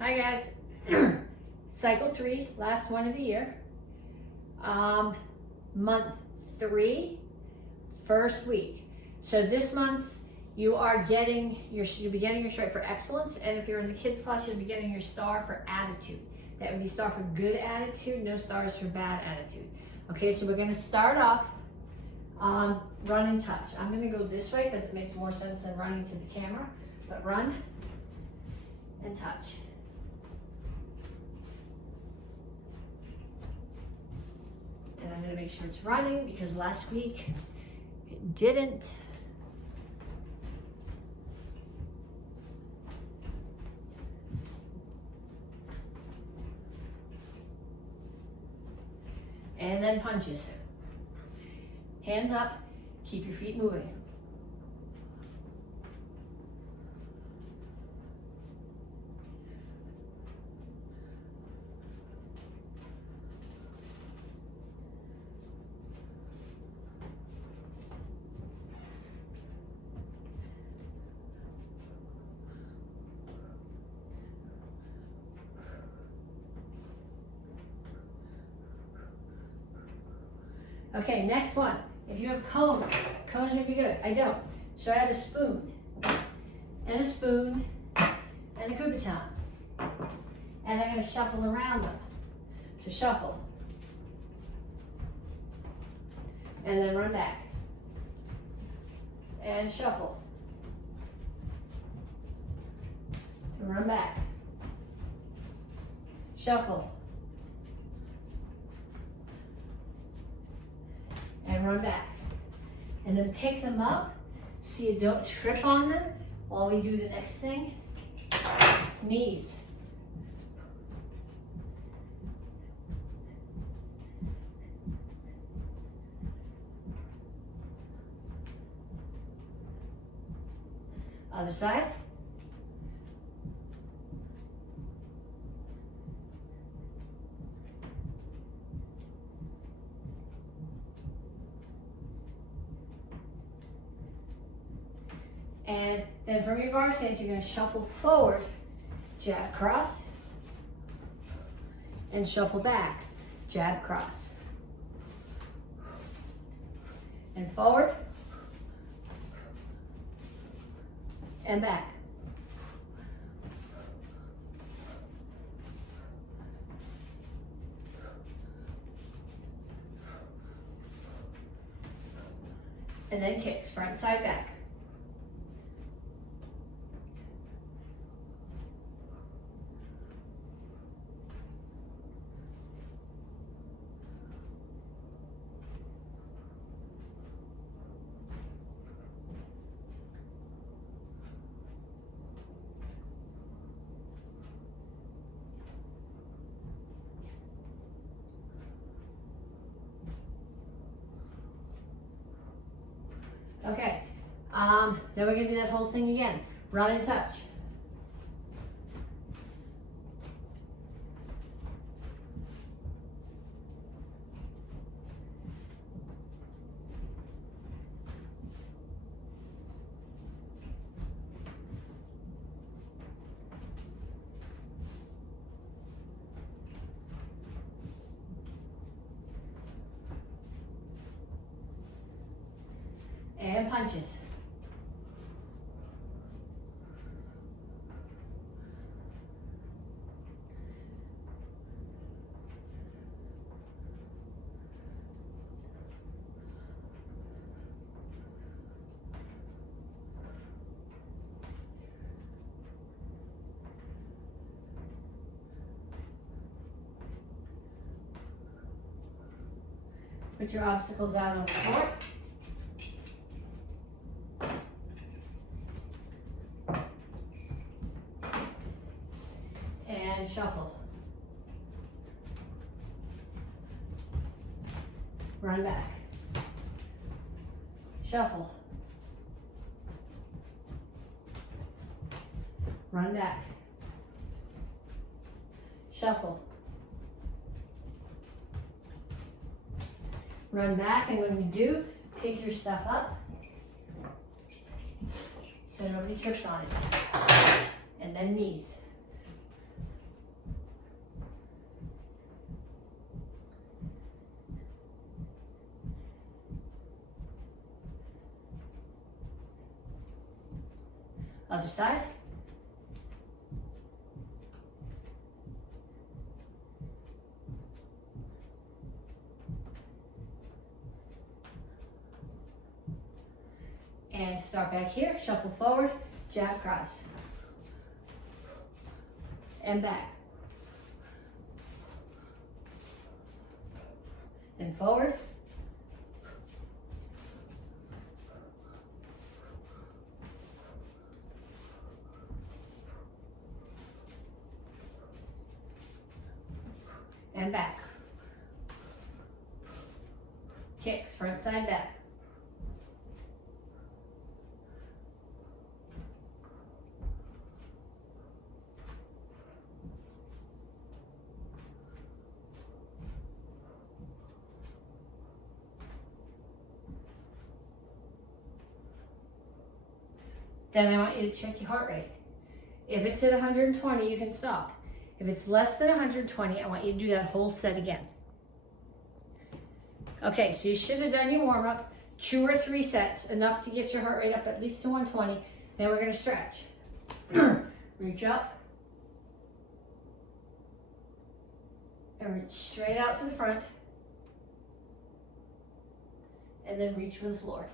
Hi guys, cycle 3, last one of the year. Month 3, first week. So this month you are getting you'll be getting your stripe for excellence, and if you're in the kids class, you'll be getting your star for attitude. That would be star for good attitude, no stars for bad attitude. Okay, so we're gonna start off on run and touch. I'm gonna go this way because it makes more sense than running to the camera, but run and touch. And I'm going to make sure it's running because last week it didn't. And then punches. Hands up, keep your feet moving. Okay, next one. If you have cones would be good. I don't. So I have a spoon, and a spoon, and a Kubaton. And I'm going to shuffle around them. So shuffle. And then run back. And shuffle. And run back. Shuffle. And run back. And then pick them up so you don't trip on them while we do the next thing. Knees. Other side. And then from your guard stance, you're going to shuffle forward, jab, cross, and shuffle back, jab, cross. And forward, and back. And then kicks, front, side, back. Okay, then we're gonna do that whole thing again. Run and touch. And punches. Put your obstacles out on the floor. And shuffle. Run back. Shuffle. Run back. Shuffle. Run back, and when we do, pick your stuff up so nobody trips on it. And then knees. Other side. And start back here, shuffle forward, jab cross. And back. And forward. And back. Kicks, front, side, back. Then I want you to check your heart rate. If it's at 120, you can stop. If it's less than 120, I want you to do that whole set again. Okay, so you should have done your warm-up, 2 or 3 sets, enough to get your heart rate up at least to 120. Then we're gonna stretch. Reach up. And reach straight out to the front. And then reach for the floor.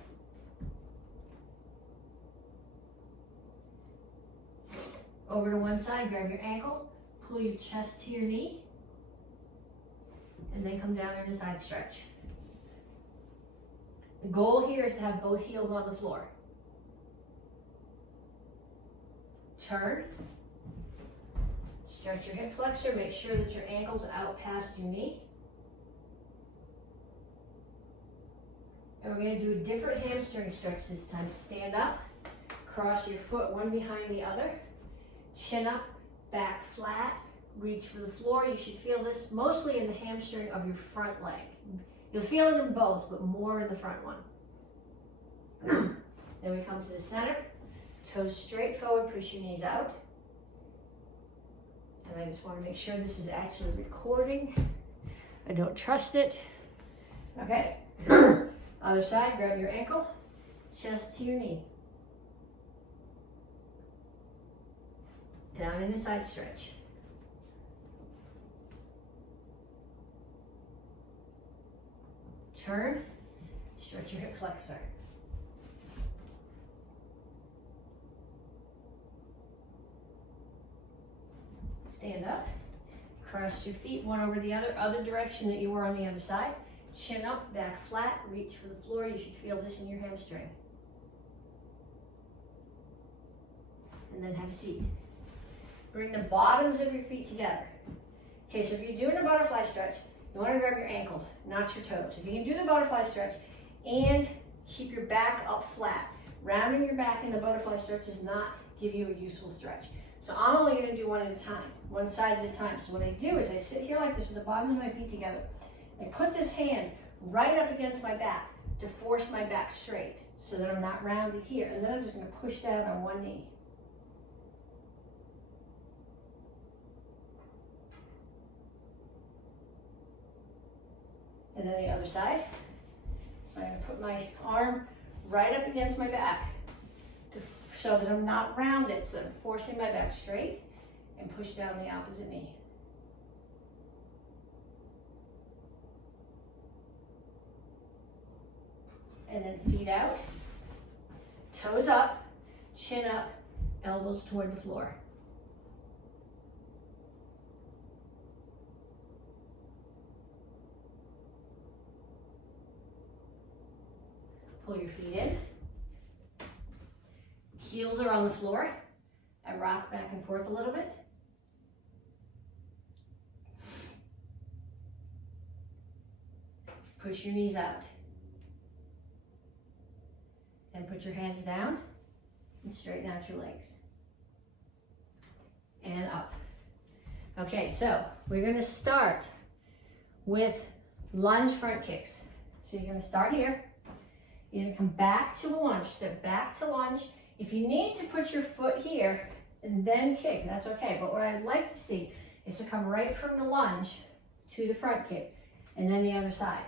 Over to one side, grab your ankle, pull your chest to your knee, and then come down in a side stretch. The goal here is to have both heels on the floor. Turn. Stretch your hip flexor, make sure that your ankle's out past your knee. And we're gonna do a different hamstring stretch this time. Stand up, cross your foot one behind the other. Chin up, back flat, reach for the floor. You should feel this mostly in the hamstring of your front leg. You'll feel it in both, but more in the front one. Then we come to the center, toes straight forward, push your knees out. And I just want to make sure this is actually recording. I don't trust it. Okay, other side, grab your ankle, chest to your knee. Down in a side stretch. Turn, stretch your hip flexor. Stand up, cross your feet one over the other direction that you were on the other side. Chin up, back flat, reach for the floor. You should feel this in your hamstring. And then have a seat. Bring the bottoms of your feet together. Okay, so if you're doing a butterfly stretch, you want to grab your ankles, not your toes. If you can do the butterfly stretch and keep your back up flat, rounding your back in the butterfly stretch does not give you a useful stretch. So I'm only going to do one at a time, one side at a time. So what I do is I sit here like this with the bottoms of my feet together. I put this hand right up against my back to force my back straight so that I'm not rounded here. And then I'm just going to push down on one knee. And then the other side. So I'm going to put my arm right up against my back so that I'm not rounded. So I'm forcing my back straight and push down the opposite knee. And then feet out, toes up, chin up, elbows toward the floor. Pull your feet in. Heels are on the floor. I rock back and forth a little bit. Push your knees out. Then put your hands down and straighten out your legs. And up. Okay, so we're going to start with lunge front kicks. So you're going to start here. You're going to come back to a lunge, step back to lunge. If you need to put your foot here and then kick, that's okay. But what I'd like to see is to come right from the lunge to the front kick and then the other side.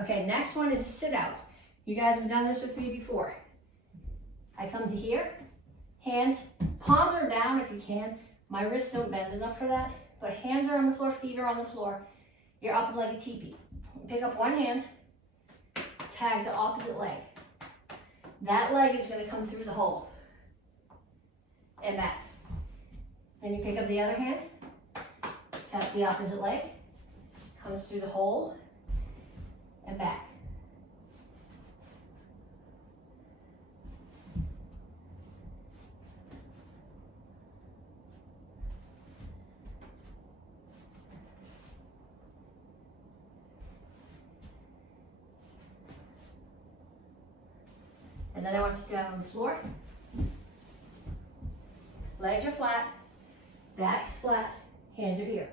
Okay, next one is a sit out. You guys have done this with me before. I come to here, hands, palms are down if you can. My wrists don't bend enough for that, but hands are on the floor, feet are on the floor. You're up like a teepee. Pick up one hand, tag the opposite leg. That leg is gonna come through the hole and back. Then you pick up the other hand, tap the opposite leg, comes through the hole and back. And then I want you down on the floor. Legs are flat, back's flat, hands are here.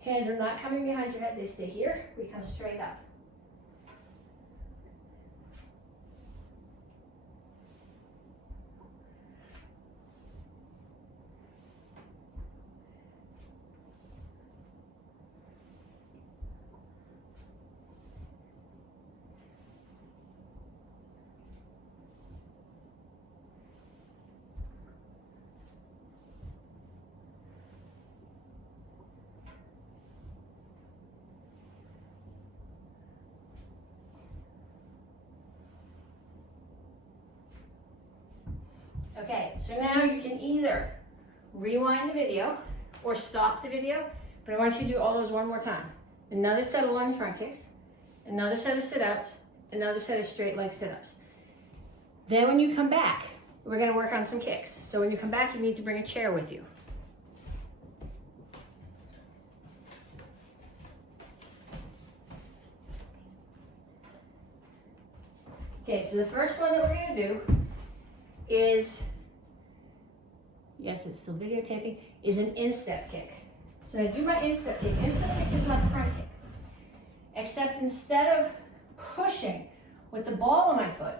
Hands are not coming behind your head, they stay here. We come straight up. Okay, so now you can either rewind the video or stop the video, but I want you to do all those one more time. Another set of lunge front kicks, another set of sit-ups, another set of straight leg sit-ups. Then when you come back, we're gonna work on some kicks. So when you come back, you need to bring a chair with you. Okay, so the first one that we're gonna do is, yes, it's still videotaping, is an instep kick. So I do my instep kick. Instep kick is not a front kick. Except instead of pushing with the ball of my foot,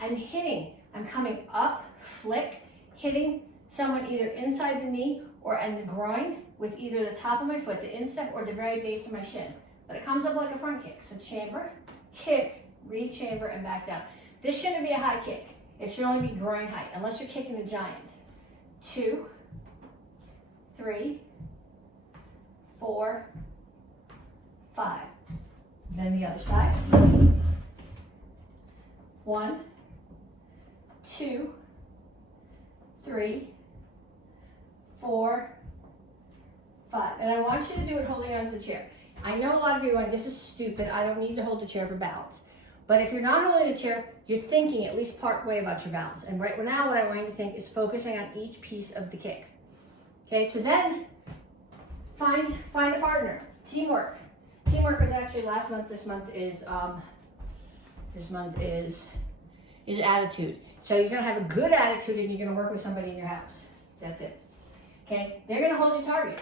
I'm hitting. I'm coming up, flick, hitting someone either inside the knee or in the groin with either the top of my foot, the instep, or the very base of my shin. But it comes up like a front kick. So chamber, kick, re-chamber, and back down. This shouldn't be a high kick. It should only be groin height, unless you're kicking a giant. 2, 3, 4, 5. Then the other side. 1, 2, 3, 4, 5. And I want you to do it holding onto the chair. I know a lot of you are like, this is stupid. I don't need to hold the chair for balance. But if you're not holding a chair, you're thinking at least part way about your balance. And right now what I want you to think is focusing on each piece of the kick. Okay, so then find a partner. Teamwork. Teamwork was actually last month. This month is attitude. So you're gonna have a good attitude and you're gonna work with somebody in your house. That's it. Okay, they're gonna hold your target.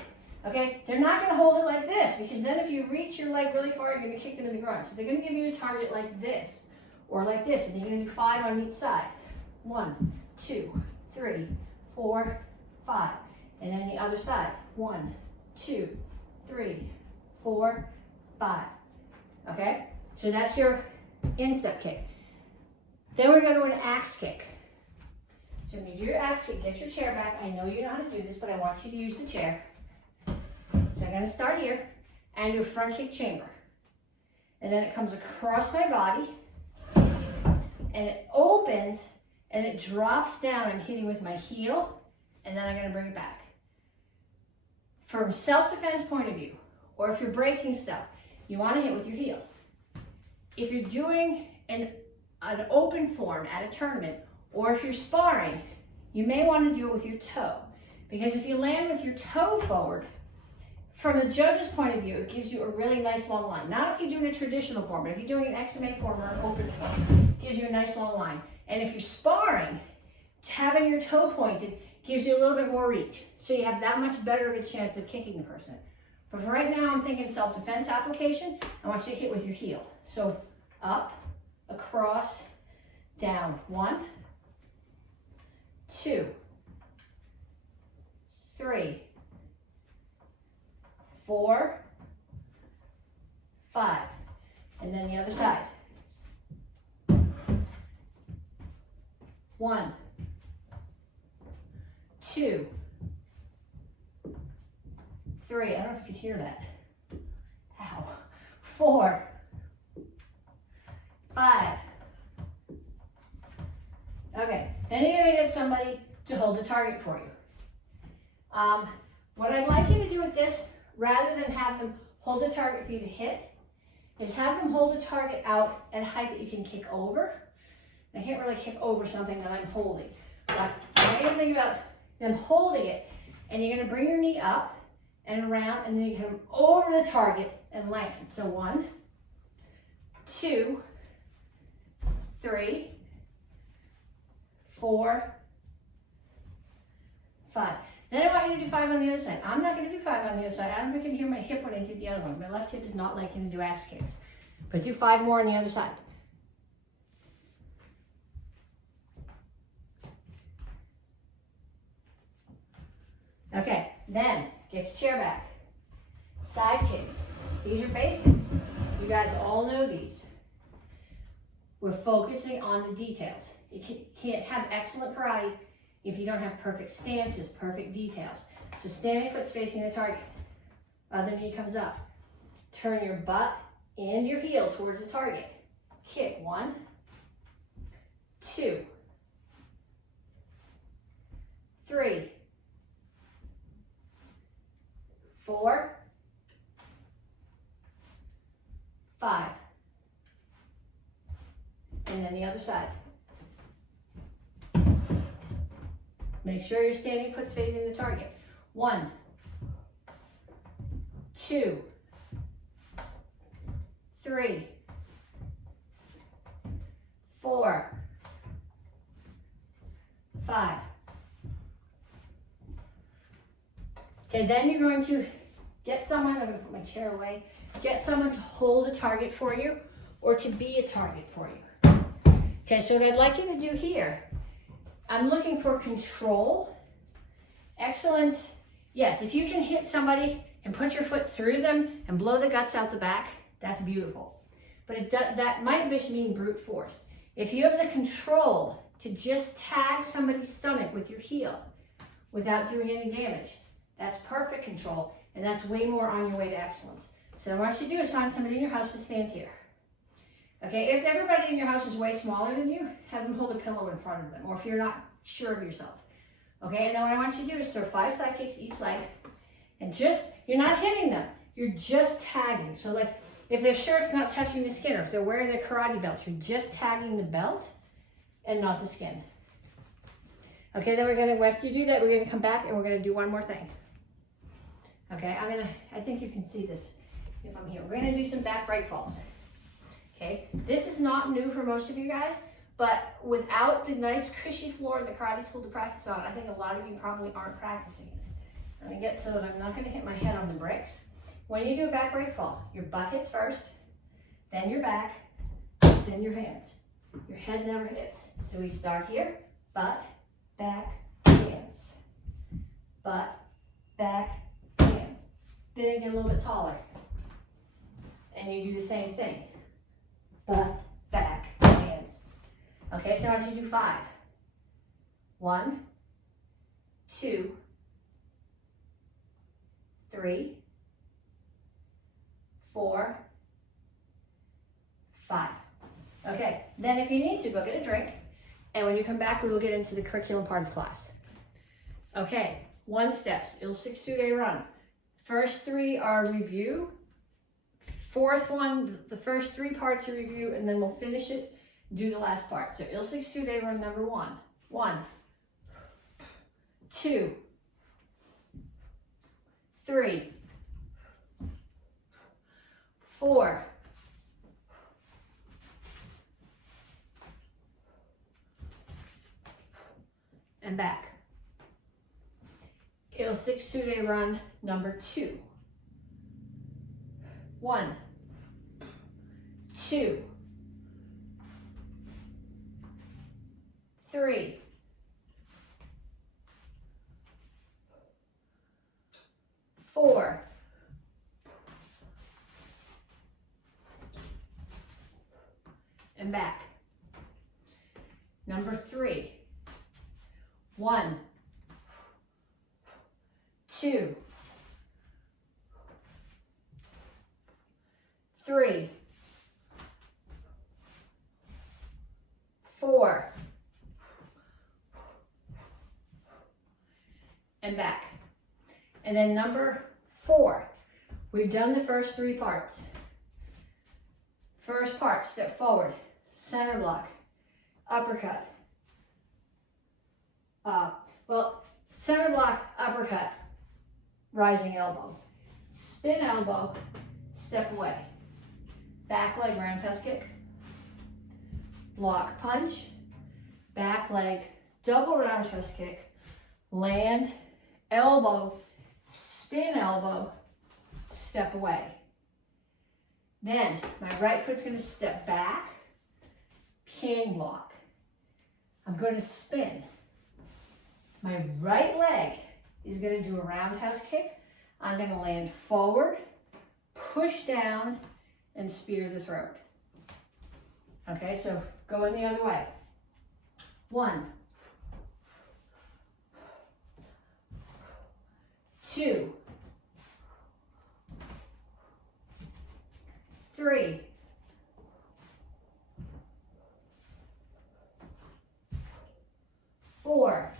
Okay, they're not gonna hold it like this, because then if you reach your leg really far, you're gonna kick them in the groin. So they're gonna give you a target like this, or like this, and you're gonna do 5 on each side. 1, 2, 3, 4, 5. And then the other side. 1, 2, 3, 4, 5. Okay, so that's your instep kick. Then we're going to an axe kick. So when you do your axe kick, get your chair back. I know you know how to do this, but I want you to use the chair. So I'm going to start here and do a front kick chamber. And then it comes across my body and it opens and it drops down. I'm hitting with my heel and then I'm going to bring it back. From self-defense point of view, or if you're breaking stuff, you want to hit with your heel. If you're doing an open form at a tournament, or if you're sparring, you may want to do it with your toe. Because if you land with your toe forward, from the judge's point of view, it gives you a really nice long line. Not if you're doing a traditional form, but if you're doing an XMA form or an open form, it gives you a nice long line. And if you're sparring, having your toe pointed gives you a little bit more reach. So you have that much better of a chance of kicking the person. But for right now, I'm thinking self-defense application. I want you to hit with your heel. So up, across, down. 1, 2, 3, 4, 5. And then the other side. 1, 2, 3. I don't know if you could hear that. Ow. 4, 5. Okay, then you're gonna get somebody to hold the target for you. What I'd like you to do with this, rather than have them hold the target for you to hit, is have them hold the target out at a height that you can kick over. I can't really kick over something that I'm holding, but I want you to think about them holding it, and you're gonna bring your knee up and around, and then you come over the target and land. So 1, 2, 3, 4, 5. Then I want you to do 5 on the other side. I'm not going to do 5 on the other side. I don't know if you can hear my hip when I did the other ones. My left hip is not liking to do axe kicks. But do 5 more on the other side. Okay, then get your chair back. Side kicks. These are basics. You guys all know these. We're focusing on the details. You can't have excellent karate if you don't have perfect stances, perfect details. So standing foot's facing the target. Other knee comes up. Turn your butt and your heel towards the target. Kick. 1, 2, 3, 4, 5. And then the other side. Make sure your standing foot's facing the target. 1, 2, 3, 4, 5. Okay, then you're going to get someone, I'm going to put my chair away, get someone to hold a target for you or to be a target for you. Okay, so what I'd like you to do here, I'm looking for control, excellence. Yes, if you can hit somebody and put your foot through them and blow the guts out the back, that's beautiful. But that might just mean brute force. If you have the control to just tag somebody's stomach with your heel without doing any damage, that's perfect control, and that's way more on your way to excellence. So what you do is find somebody in your house to stand here. Okay, if everybody in your house is way smaller than you, have them hold a pillow in front of them, or if you're not sure of yourself. Okay, and then what I want you to do is throw 5 side kicks each leg, and just, you're not hitting them, you're just tagging. So like, if their shirt's not touching the skin, or if they're wearing their karate belt, you're just tagging the belt and not the skin. Okay, then after you do that, we're gonna come back and we're gonna do one more thing. Okay, I think you can see this if I'm here. We're gonna do some back break falls. Okay, this is not new for most of you guys, but without the nice cushy floor in the karate school to practice on, I think a lot of you probably aren't practicing it. I'm gonna get so that I'm not gonna hit my head on the bricks. When you do a back break fall, your butt hits first, then your back, then your hands. Your head never hits. So we start here, butt, back, hands. Butt, back, hands. Then you get a little bit taller. And you do the same thing. Butt, back, hands. Okay, so now I want you to do 5. 1, 2, 3, 4, 5. Okay, then if you need to, go get a drink. And when you come back, we will get into the curriculum part of class. Okay, 1 steps, Il 6 2-day run. First 3 are review. 4th one, the first 3 parts are review, and then we'll finish it, do the last part. So Il 6 2-day run number 1. 1, 2, 3, 4, 5, back. Il 6 2-day run number 2. 1, 2, 3, 4, back. Number 3. 1, 2, 3, 4, and back. And then number 4, we've done the first 3 parts. First part, step forward, center block, uppercut. Center block, uppercut, rising elbow. Spin elbow, step away. Back leg, roundhouse kick. Block punch, back leg, double roundhouse kick. Land, elbow, spin elbow, step away. Then my right foot's going to step back, ping block. I'm going to spin. My right leg is going to do a roundhouse kick. I'm going to land forward, push down, and spear the throat. Okay, so going the other way. 1, 2, 3, 4,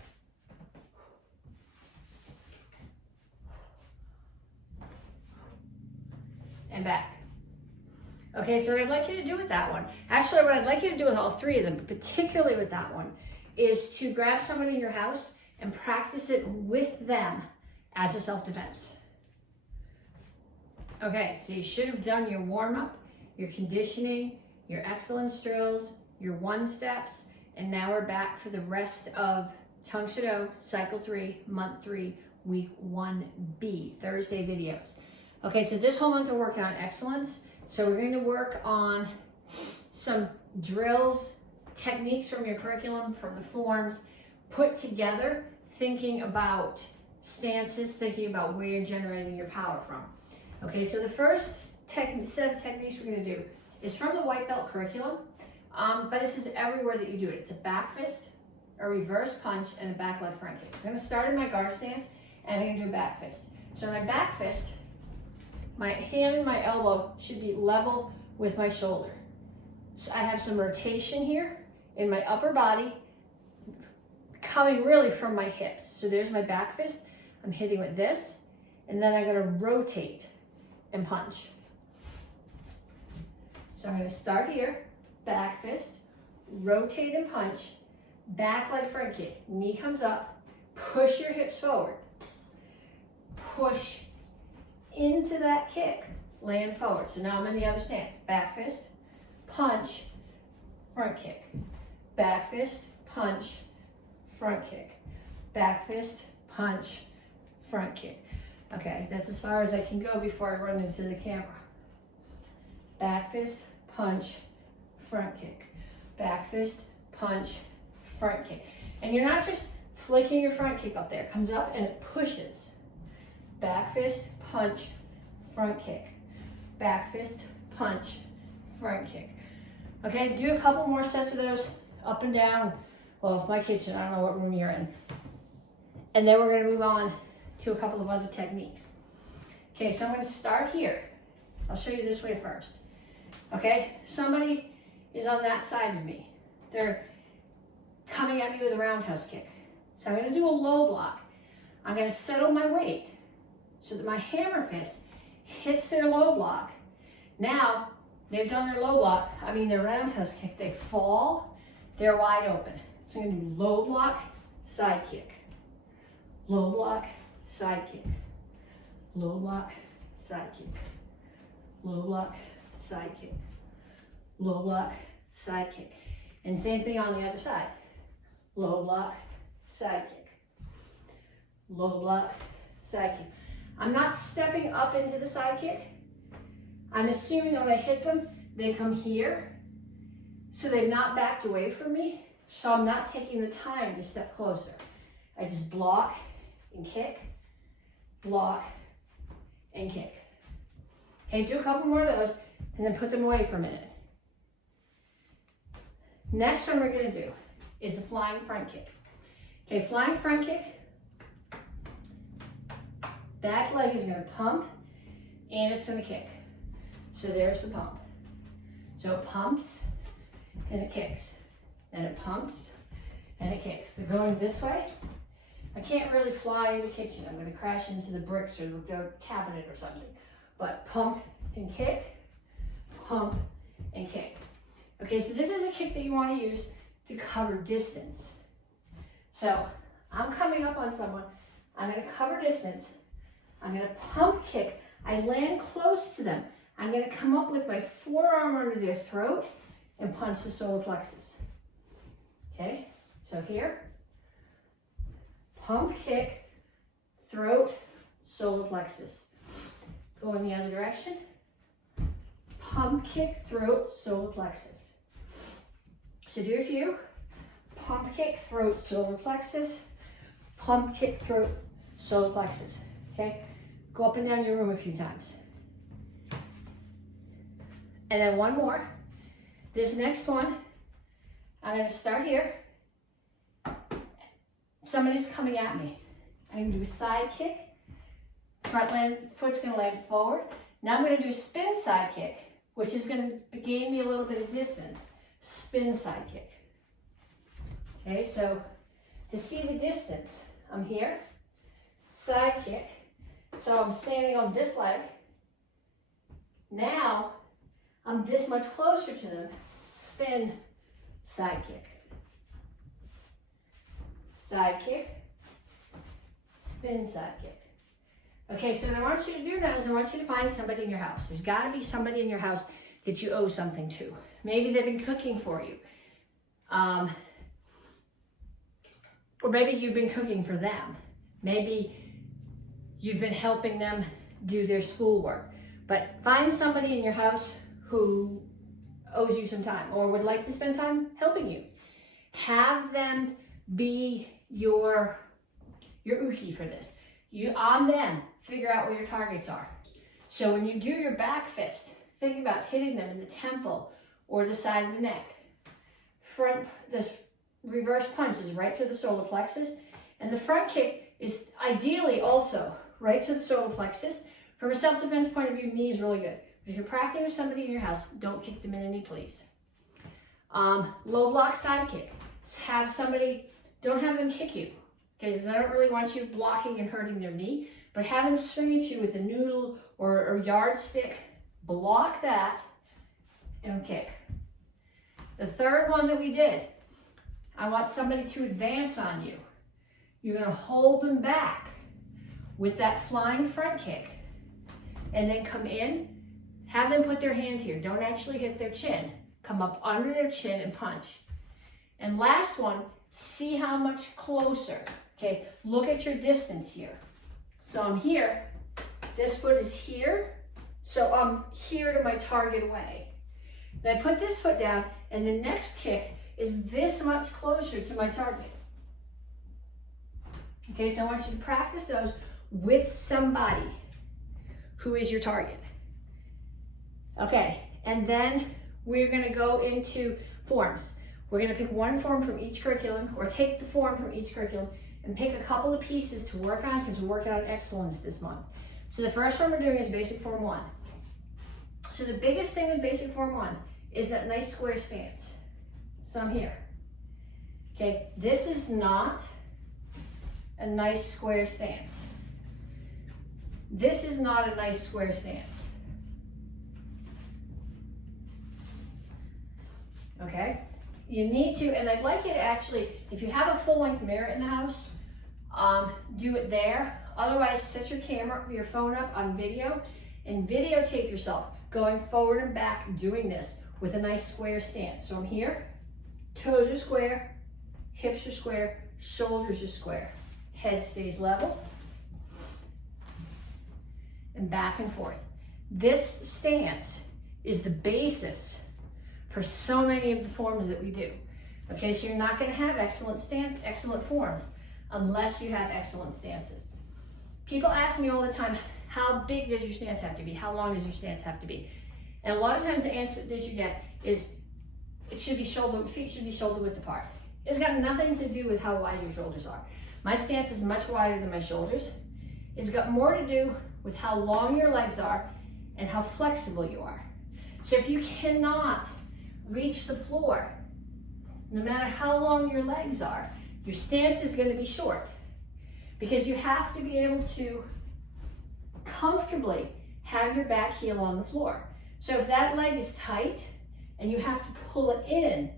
and back. Okay, so what I'd like you to do with that one, actually what I'd like you to do with all 3 of them, but particularly with that one, is to grab someone in your house and practice it with them as a self-defense. Okay, so you should have done your warm-up, your conditioning, your excellence drills, your 1-steps, and now we're back for the rest of Tang Soo Do, cycle 3, month 3, week 1B, Thursday videos. Okay, so this whole month we're working on excellence. So we're going to work on some drills, techniques from your curriculum, from the forms, put together, thinking about stances, thinking about where you're generating your power from. Okay, so the first set of techniques we're going to do is from the white belt curriculum, but this is everywhere that you do it. It's a back fist, a reverse punch, and a back leg front kick. So I'm going to start in my guard stance, and I'm going to do a back fist. So my back fist, my hand and my elbow should be level with my shoulder. So I have some rotation here in my upper body coming really from my hips. So there's my back fist. I'm hitting with this, and then I'm going to rotate and punch. So I'm going to start here, back fist, rotate and punch, back leg front kick. Knee comes up, push your hips forward, push into that kick, land forward. So now I'm in the other stance. Back fist, punch, front kick. Back fist, punch, front kick. Back fist, punch, front kick. Okay, that's as far as I can go before I run into the camera. Back fist, punch, front kick. Back fist, punch, front kick. And you're not just flicking your front kick up there. It comes up and it pushes. Back fist, punch, front kick. Back fist, punch, front kick. Okay, do a couple more sets of those up and down. Well, it's my kitchen, I don't know what room you're in. And then we're gonna move on to a couple of other techniques. Okay, so I'm gonna start here. I'll show you this way first. Okay, somebody is on that side of me. They're coming at me with a roundhouse kick. So I'm gonna do a low block. I'm gonna settle my weight so that my hammer fist hits their low block. Now, they've done their low block, their roundhouse kick. They fall, they're wide open. So I'm gonna do low block, side kick. Low block, side kick. Low block, side kick. Low block, side kick. Low block, side kick. And same thing on the other side. Low block, side kick. Low block, side kick. I'm not stepping up into the side kick. I'm assuming when I hit them, they come here. So they've not backed away from me. So I'm not taking the time to step closer. I just block and kick, block and kick. Okay, do a couple more of those and then put them away for a minute. Next one we're gonna do is a flying front kick. Okay, flying front kick. Back leg is gonna pump and it's gonna kick. So there's the pump. So it pumps and it kicks. And it pumps and it kicks. So going this way, I can't really fly in the kitchen. I'm gonna crash into the bricks or the cabinet or something. But pump and kick, pump and kick. Okay, so this is a kick that you wanna use to cover distance. So I'm coming up on someone, I'm gonna cover distance, I'm gonna pump kick, I land close to them, I'm gonna come up with my forearm under their throat and punch the solar plexus. Okay, so here, pump kick, throat, solar plexus. Go in the other direction, pump kick, throat, solar plexus. So do a few, pump kick, throat, solar plexus, pump kick, throat, solar plexus. Okay, go up and down your room a few times. And then one more. This next one, I'm gonna start here. Somebody's coming at me. I'm gonna do a side kick. Foot's gonna land forward. Now I'm gonna do a spin side kick, which is gonna gain me a little bit of distance. Spin side kick. Okay, so to see the distance, I'm here, side kick. So I'm standing on this leg. Now I'm this much closer to them. Spin, side kick. Side kick, spin, side kick. Okay, so what I want you to do now is I want you to find somebody in your house. There's gotta be somebody in your house that you owe something to. Maybe they've been cooking for you. Or maybe you've been cooking for them. Maybe you've been helping them do their schoolwork. But find somebody in your house who owes you some time or would like to spend time helping you. Have them be your uke for this. On them, figure out where your targets are. So when you do your back fist, think about hitting them in the temple or the side of the neck. This reverse punch is right to the solar plexus, and the front kick is ideally also right to the solar plexus. From a self-defense point of view, knee is really good. But if you're practicing with somebody in your house, don't kick them in the knee, please. Low block side kick. Don't have them kick you, because I don't really want you blocking and hurting their knee, but have them swing at you with a noodle or yardstick. Block that and kick. The third one that we did, I want somebody to advance on you. You're gonna hold them back with that flying front kick and then come in, have them put their hand here. Don't actually hit their chin. Come up under their chin and punch. And last one, see how much closer. Okay, look at your distance here. So I'm here, this foot is here, so I'm here to my target away. Then I put this foot down, and the next kick is this much closer to my target. Okay, so I want you to practice those with somebody who is your target. Okay, and then we're gonna go into forms. We're gonna pick one form from each curriculum, or take the form from each curriculum and pick a couple of pieces to work on, because we're working on excellence this month. So the first one we're doing is basic form 1. So the biggest thing with basic form 1 is that nice square stance. So I'm here. Okay, this is not a nice square stance. This is not a nice square stance. Okay, you need to, and I'd like you to actually, if you have a full-length mirror in the house, do it there. Otherwise, set your phone up on video and videotape yourself going forward and back doing this with a nice square stance. So I'm here, toes are square, hips are square, shoulders are square, head stays level, and back and forth. This stance is the basis for so many of the forms that we do. Okay, so you're not gonna have excellent forms unless you have excellent stances. People ask me all the time, how big does your stance have to be? How long does your stance have to be? And a lot of times the answer that you get is it should be feet should be shoulder width apart. It's got nothing to do with how wide your shoulders are. My stance is much wider than my shoulders. It's got more to do with how long your legs are and how flexible you are. So if you cannot reach the floor, no matter how long your legs are, your stance is going to be short, because you have to be able to comfortably have your back heel on the floor. So if that leg is tight and you have to pull it in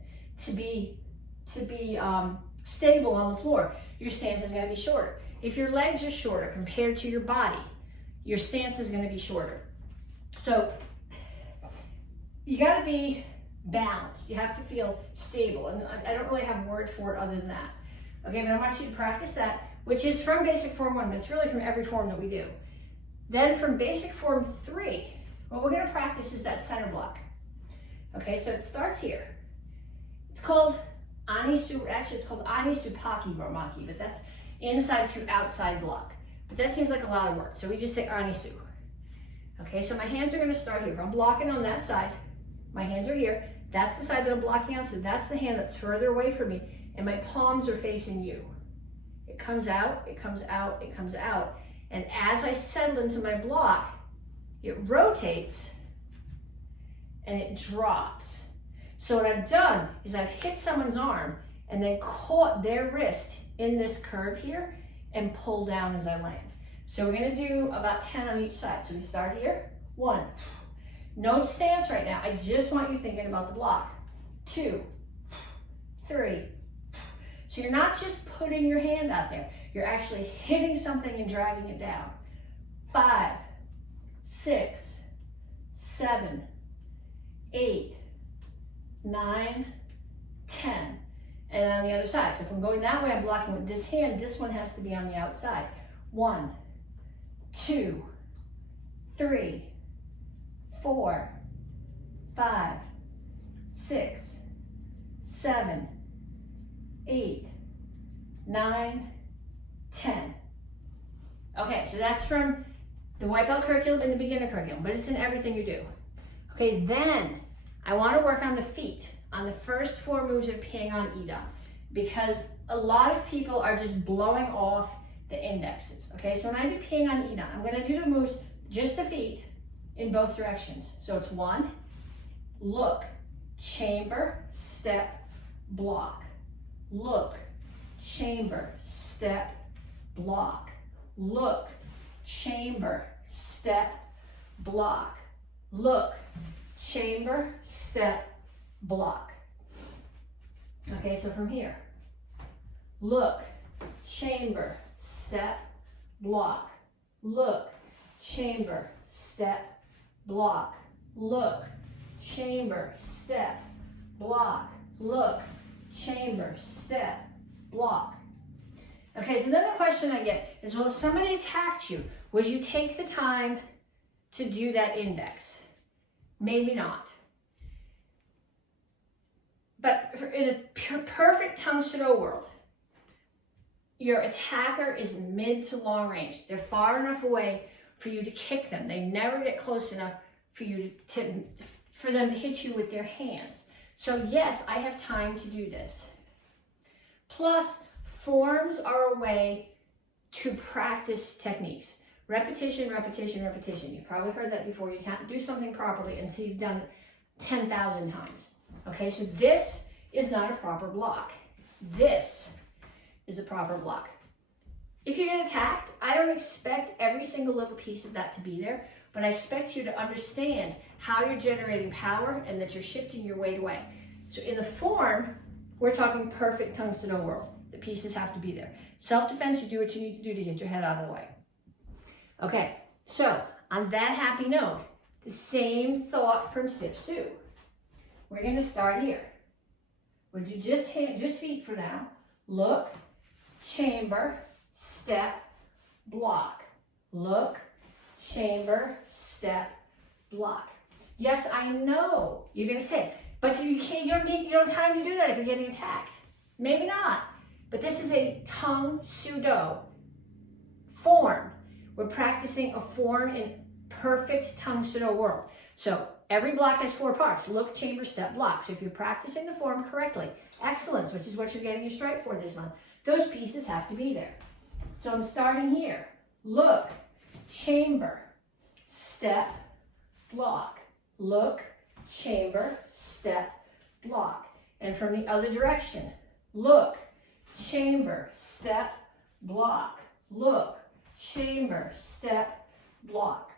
to be stable on the floor, your stance is going to be shorter. If your legs are shorter compared to your body, your stance is going to be shorter. So you got to be balanced. You have to feel stable. And I don't really have a word for it other than that. Okay, but I want you to practice that, which is from basic form 1, but it's really from every form that we do. Then from basic form 3, what we're going to practice is that center block. Okay, so it starts here. It's called Anisu, actually it's called Anisupaki Romaki, but that's inside to outside block. But that seems like a lot of work, so we just say Anisu. Okay, so my hands are going to start here. If I'm blocking on that side, my hands are here. That's the side that I'm blocking out, so that's the hand that's further away from me, and my palms are facing you. It comes out, it comes out, it comes out. And as I settle into my block, it rotates and it drops. So what I've done is I've hit someone's arm and then caught their wrist in this curve here and pull down as I land. So we're gonna do about 10 on each side. So we start here, 1. No stance right now. I just want you thinking about the block. 2, 3. So you're not just putting your hand out there. You're actually hitting something and dragging it down. 5, 6, 7, 8, 9, 10. And on the other side. So if I'm going that way, I'm blocking with this hand. This one has to be on the outside. 1, 2, 3, 4, 5, 6, 7, 8, 9, 10. Okay, so that's from the white belt curriculum and the beginner curriculum, but it's in everything you do. Okay, then I want to work on the feet, on the first 4 moves of Petsching on Ida, because a lot of people are just blowing off the indexes. Okay, so when I do Petsching on Ida, I'm going to do the moves, just the feet, in both directions. So it's 1, look, chamber, step, block. Look, chamber, step, block. Look, chamber, step, block. Look, chamber, step, block. Okay, so from here, look, chamber, step, block. Look, chamber, step, block. Look, chamber, step, block. Look, chamber, step, block. Okay, so then the question I get is, well, if somebody attacked you, would you take the time to do that index? Maybe not. But in a perfect Tang Soo Do world, your attacker is mid to long range. They're far enough away for you to kick them. They never get close enough for you for them to hit you with their hands. So yes, I have time to do this. Plus, forms are a way to practice techniques. Repetition, repetition, repetition. You've probably heard that before. You can't do something properly until you've done it 10,000 times. Okay, so this is not a proper block. This is a proper block. If you get attacked, I don't expect every single little piece of that to be there, but I expect you to understand how you're generating power and that you're shifting your weight away. So in the form, we're talking perfect Tang Soo Do world. The pieces have to be there. Self-defense, you do what you need to do to get your head out of the way. Okay, so on that happy note, the same thought from Sip Soo. We're going to start here. We'll do just feet for now. Look, chamber, step, block. Look, chamber, step, block. Yes, I know you're going to say, but you don't have time to do that if you're getting attacked. Maybe not. But this is a Tang Soo Do form. We're practicing a form in perfect Tang Soo Do world. So every block has 4 parts: look, chamber, step, block. So if you're practicing the form correctly, excellence, which is what you're getting your stripe for this month, those pieces have to be there. So I'm starting here. Look, chamber, step, block. Look, chamber, step, block. And from the other direction, look, chamber, step, block. Look, chamber, step, block.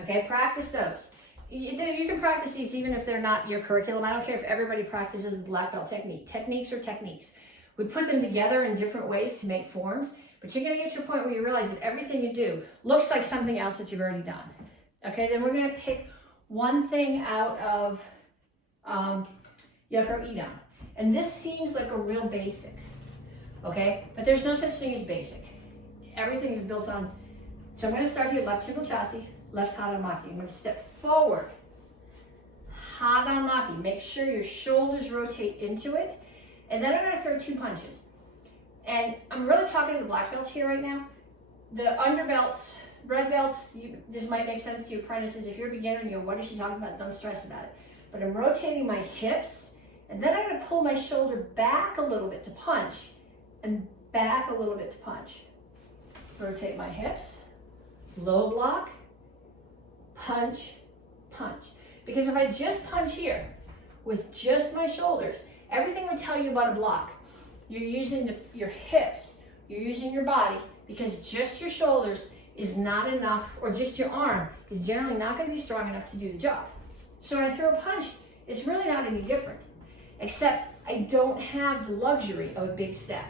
Okay, practice those. You can practice these even if they're not your curriculum. I don't care if everybody practices the black belt technique. Techniques are techniques. We put them together in different ways to make forms, but you're going to get to a point where you realize that everything you do looks like something else that you've already done. Okay, then we're going to pick one thing out of Yoko Idam. And this seems like a real basic, okay? But there's no such thing as basic. Everything is built on, so I'm going to start here, left triple chassis, left Haramaki. I'm going to step forward, Haramaki. Make sure your shoulders rotate into it. And then I'm going to throw 2 punches. And I'm really talking to the black belts here right now. The underbelts, red belts, this might make sense to you apprentices. If you're a beginner and you go, what is she talking about? Don't stress about it. But I'm rotating my hips, and then I'm going to pull my shoulder back a little bit to punch, and back a little bit to punch. Rotate my hips, low block, punch, punch. Because if I just punch here with just my shoulders, everything would tell you about a block. You're using your hips, you're using your body, because just your shoulders is not enough, or just your arm is generally not going to be strong enough to do the job. So when I throw a punch, it's really not any different, except I don't have the luxury of a big step.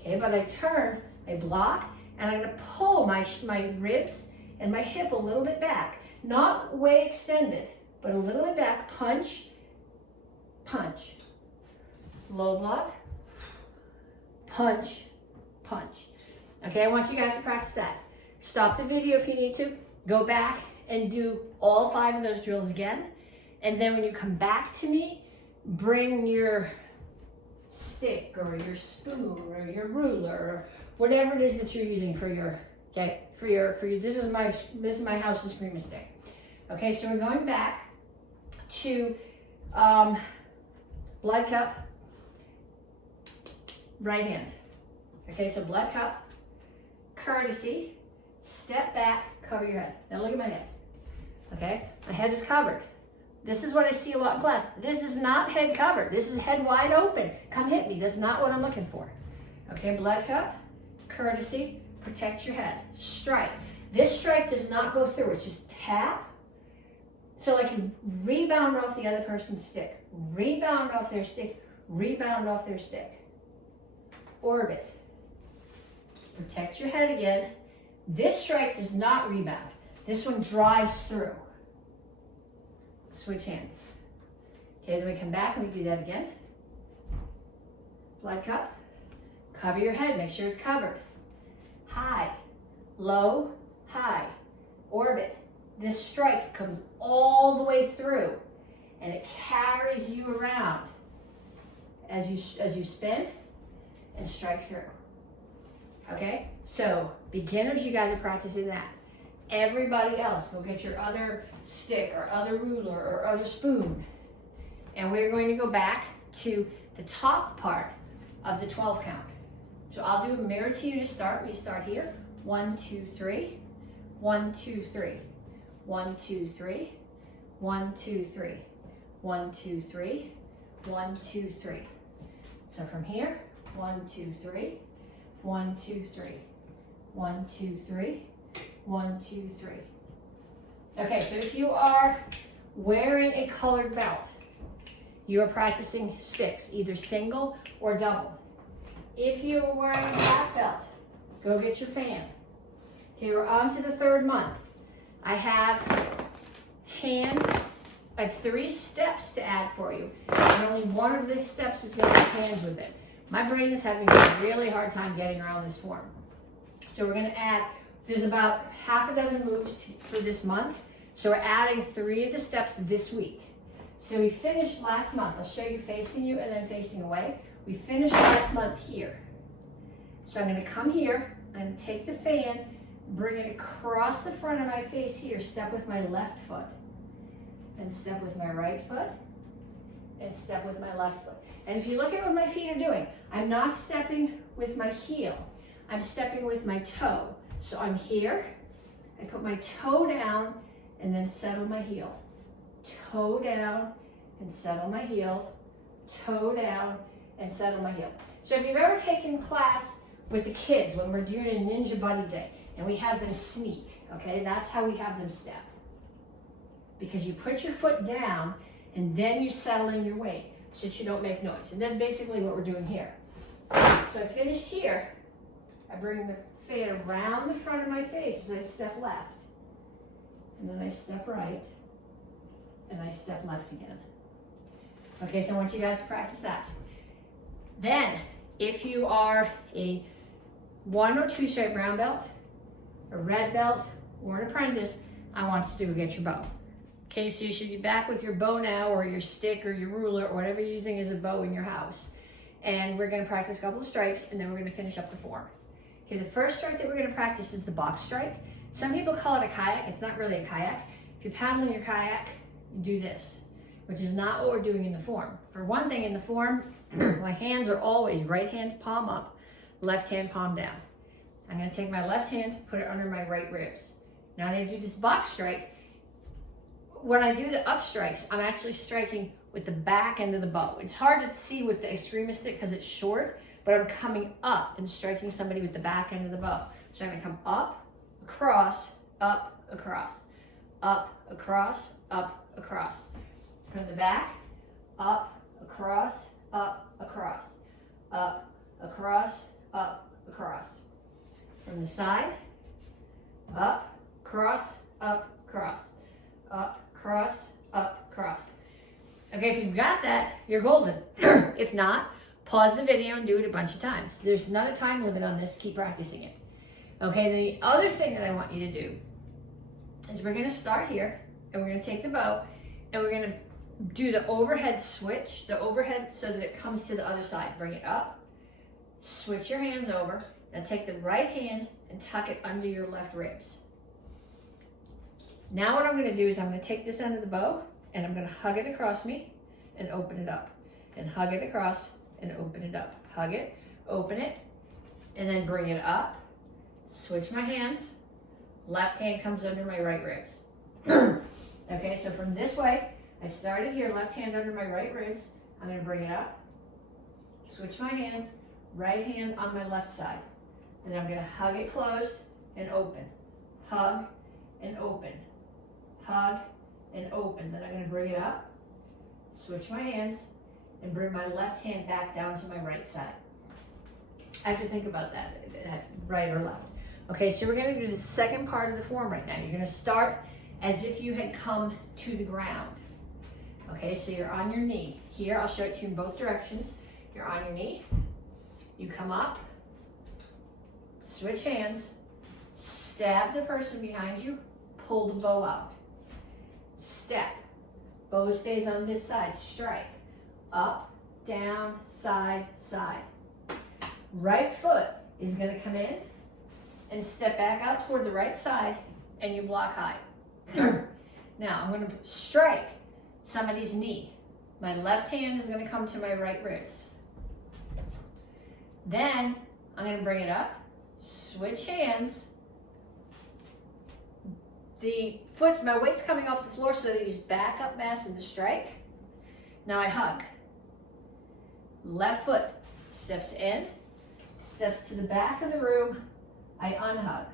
Okay, but I turn, I block, and I'm going to pull my ribs and my hip a little bit back. Not way extended, but a little bit back. Punch, punch. Low block, punch, punch. Okay, I want you guys to practice that. Stop the video if you need to. Go back and do all 5 of those drills again. And then when you come back to me, bring your stick or your spoon or your ruler or whatever it is that you're using for your, okay, for your this is my house's creamer stick. Okay, so we're going back to blood cup, right hand. Okay, so blood cup, courtesy, step back, cover your head. Now look at my head. Okay, my head is covered. This is what I see a lot in class. This is not head covered. This is head wide open. Come hit me. That's not what I'm looking for. Okay, blood cup, courtesy, protect your head. Strike. This strike does not go through. It's just tap. So like you rebound off the other person's stick. Rebound off their stick. Rebound off their stick. Orbit. Protect your head again. This strike does not rebound. This one drives through. Switch hands. Okay, then we come back and we do that again. Blood cup. Cover your head. Make sure it's covered. High, low, high. Orbit. This strike comes all the way through and it carries you around as you spin and strike through. Okay, so beginners, you guys are practicing that. Everybody else, go get your other stick or other ruler or other spoon. And we're going to go back to the top part of the 12 count. So I'll do a mirror to you to start. We start here. 1, 2, 3. 1, 2, 3. 1, 2, 3. 1, 2, 3. 1, 2, 3. 1, 2, 3. So from here, 1, 2, 3. 1, 2, 3. 1, 2, 3. 1, 2, 3. Okay, so if you are wearing a colored belt, you are practicing sticks, either single or double. If you are wearing a black belt, go get your fan. Okay, we're on to the 3rd month. I have hands. I have 3 steps to add for you, and only one of the steps is going to have hands with it. My brain is having a really hard time getting around this form. So we're going to add, there's about half a dozen moves for this month. So we're adding 3 of the steps this week. So we finished last month. I'll show you facing you and then facing away. We finished last month here. So I'm going to come here. I'm going to take the fan, bring it across the front of my face here, step with my left foot. and step with my right foot, and step with my left foot. And if you look at what my feet are doing, I'm not stepping with my heel. I'm stepping with my toe. So I'm here, I put my toe down and then settle my heel. Toe down and settle my heel. Toe down and settle my heel. So if you've ever taken class with the kids when we're doing a Ninja Buddy Day and we have them sneak, okay, that's how we have them step. Because you put your foot down and then you settle in your weight so that you don't make noise. And that's basically what we're doing here. So I finished here. I bring the feet around the front of my face as I step left. And then I step right. And I step left again. Okay, so I want you guys to practice that. Then, if you are a 1 or 2 stripe brown belt, a red belt, or an apprentice, I want you to get your bow. Okay, so you should be back with your bow now, or your stick, or your ruler, or whatever you're using as a bow in your house. And we're gonna practice a couple of strikes, and then we're gonna finish up the form. Okay, the first strike that we're gonna practice is the box strike. Some people call it a kayak. It's not really a kayak. If you're paddling your kayak, you do this, which is not what we're doing in the form. For one thing, in the form, my hands are always right hand palm up, left hand palm down. I'm gonna take my left hand, put it under my right ribs. Now I'm gonna do this box strike. When I do the up strikes, I'm actually striking with the back end of the bow. It's hard to see with the Extrema stick because it's short, but I'm coming up and striking somebody with the back end of the bow. So I'm gonna come up, across, up, across, up, across, up, across. From the back, up, across, up, across, up, across, up, across. From the side, up, cross, up, cross, up, cross, up, cross. Okay, if you've got that, you're golden. If not, pause the video and do it a bunch of times. There's not a time limit on this, keep practicing it. Okay, the other thing that I want you to do is we're gonna start here, and we're gonna take the bow, and we're gonna do the overhead switch, the overhead so that it comes to the other side. Bring it up, switch your hands over, and take the right hand and tuck it under your left ribs. Now what I'm gonna do is I'm gonna take this end of the bow and I'm gonna hug it across me and open it up. And hug it across and open it up. Hug it, open it, and then bring it up. Switch my hands. Left hand comes under my right ribs. Okay, so from this way, I started here, left hand under my right ribs. I'm gonna bring it up, switch my hands, right hand on my left side. And then I'm gonna hug it closed and open. Hug and open. Hug and open. Then I'm gonna bring it up, switch my hands, and bring my left hand back down to my right side. I have to think about that, right or left. Okay, so we're gonna do the second part of the form right now. You're gonna start as if you had come to the ground. Okay, so you're on your knee. Here, I'll show it to you in both directions. You're on your knee, you come up, switch hands, stab the person behind you, pull the bow out. Step, bow stays on this side, strike, up, down, side, side. Right foot is gonna come in and step back out toward the right side and you block high. Now I'm gonna strike somebody's knee. My left hand is gonna come to my right ribs. Then I'm gonna bring it up, switch hands. The foot, my weight's coming off the floor so that I use back up mass in the strike. Now I hug. Left foot steps in, steps to the back of the room, I unhug.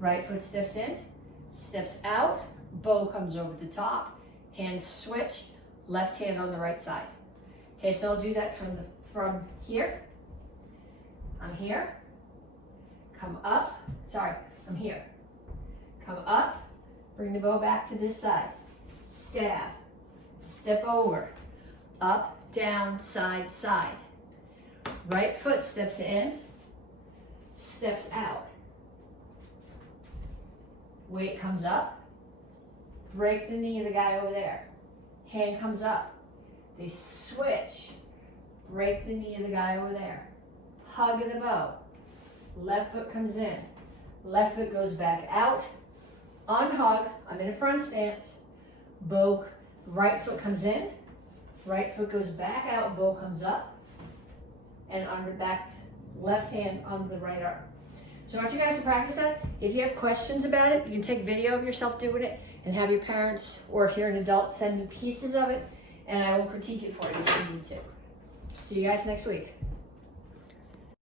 Right foot steps in, steps out, bow comes over the top, hands switched, left hand on the right side. Okay, so I'll do that from here. I'm here. Come up. Sorry, I'm here. Come up. Bring the bow back to this side. Stab. Step over. Up, down, side, side. Right foot steps in, steps out. Weight comes up. Break the knee of the guy over there. Hand comes up. They switch. Break the knee of the guy over there. Hug the bow. Left foot comes in. Left foot goes back out. unhug, I'm in a front stance, bow, right foot comes in, right foot goes back out, bow comes up, and on the back, left hand on the right arm. So I want you guys to practice that. If you have questions about it, you can take video of yourself doing it and have your parents, or if you're an adult, send me pieces of it, and I will critique it for you if you need to. See you guys next week.